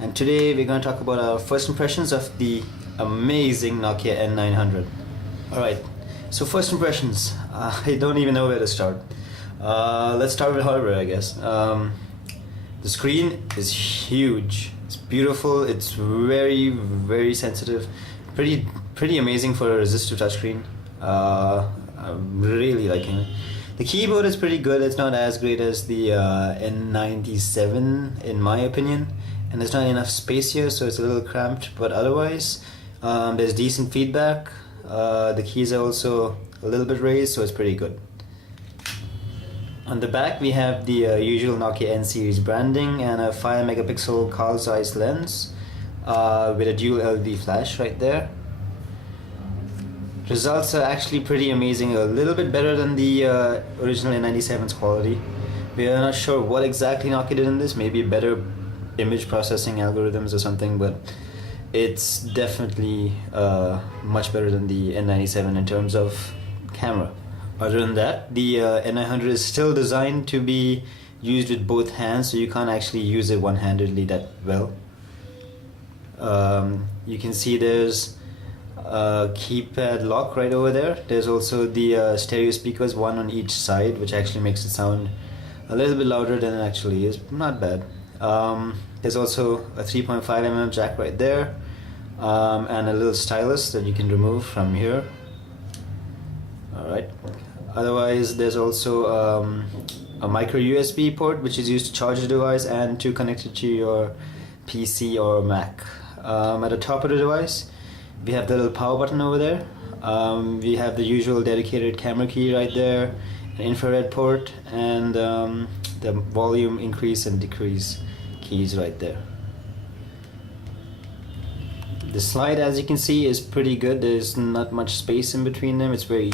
and today we're going to talk about our first impressions of the amazing Nokia N900. Alright, so first impressions, I don't even know where to start. Let's start with hardware, I guess. The screen is huge, it's beautiful, it's very, very sensitive, pretty amazing for a resistive touchscreen. I'm really liking it. The keyboard is pretty good. It's not as great as the N97 in my opinion, and there's not enough space here, so it's a little cramped, but otherwise there's decent feedback. The keys are also a little bit raised, so it's pretty good. On the back we have the usual Nokia N series branding and a 5 megapixel Carl Zeiss lens with a dual LED flash right there. Results are actually pretty amazing, a little bit better than the original N97's quality. We are not sure what exactly Nokia did in this, maybe better image processing algorithms or something, but it's definitely much better than the N97 in terms of camera. Other than that, the N900 is still designed to be used with both hands, so you can't actually use it one-handedly that well. You can see there's a keypad lock right over there. There's also the stereo speakers, one on each side, which actually makes it sound a little bit louder than it actually is. Not bad. There's also a 3.5mm jack right there, and a little stylus that you can remove from here. Alright. Otherwise, there's also a micro USB port, which is used to charge the device and to connect it to your PC or Mac. At the top of the device, we have the little power button over there. We have the usual dedicated camera key right there, an infrared port, and the volume increase and decrease keys right there. The slide, as you can see, is pretty good. There's not much space in between them. It's very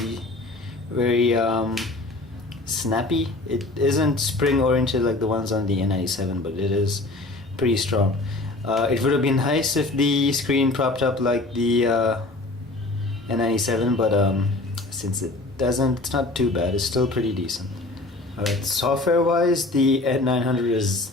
snappy. It isn't spring oriented like the ones on the N97, but it is pretty strong. It would have been nice if the screen propped up like the N97, but since it doesn't, it's not too bad. It's still pretty decent. Alright, software wise, the N900 is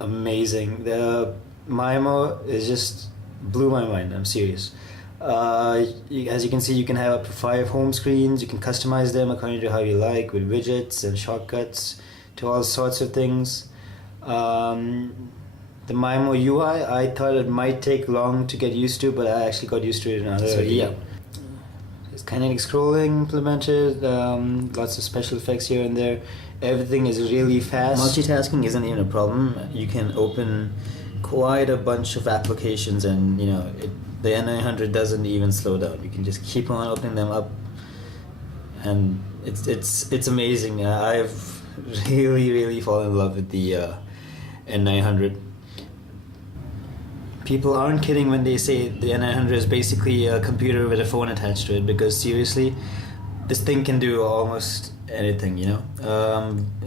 amazing. The MIMO is just blew my mind. I'm serious. As you can see, you can have up to 5 home screens. You can customize them according to how you like, with widgets and shortcuts to all sorts of things. The MIMO UI, I thought it might take long to get used to, but I actually got used to it in another yeah. There's kinetic scrolling implemented, lots of special effects here and there. Everything is really fast. Multitasking isn't even a problem. You can open quite a bunch of applications, and you know the N900 doesn't even slow down. You can just keep on opening them up, and it's amazing. I've really fallen in love with the N900. People aren't kidding when they say the N900 is basically a computer with a phone attached to it, because seriously, this thing can do almost anything, you know.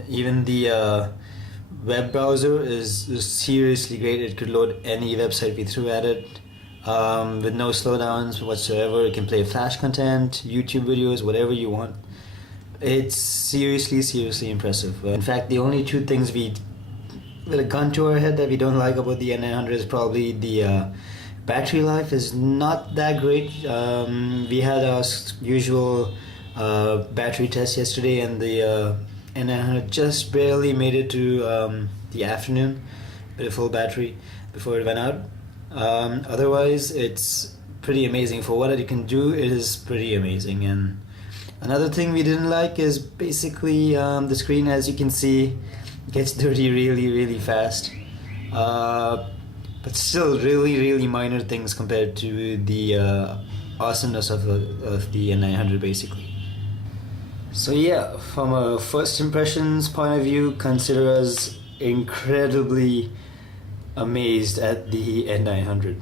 Even the web browser is seriously great. It could load any website we threw at it with no slowdowns whatsoever. It can play Flash content, YouTube videos, whatever you want. It's seriously impressive. In fact, the only two things with a gun to our head that we don't like about the N900 is probably the battery life is not that great. We had our usual battery test yesterday, and the N900 just barely made it to the afternoon with a full battery before it went out. Otherwise, it's pretty amazing. For what it can do, it is pretty amazing. And another thing we didn't like is basically the screen, as you can see, gets dirty really fast, but still really minor things compared to the awesomeness of the N900 basically. So yeah, from a first impressions point of view, consider us incredibly amazed at the N900.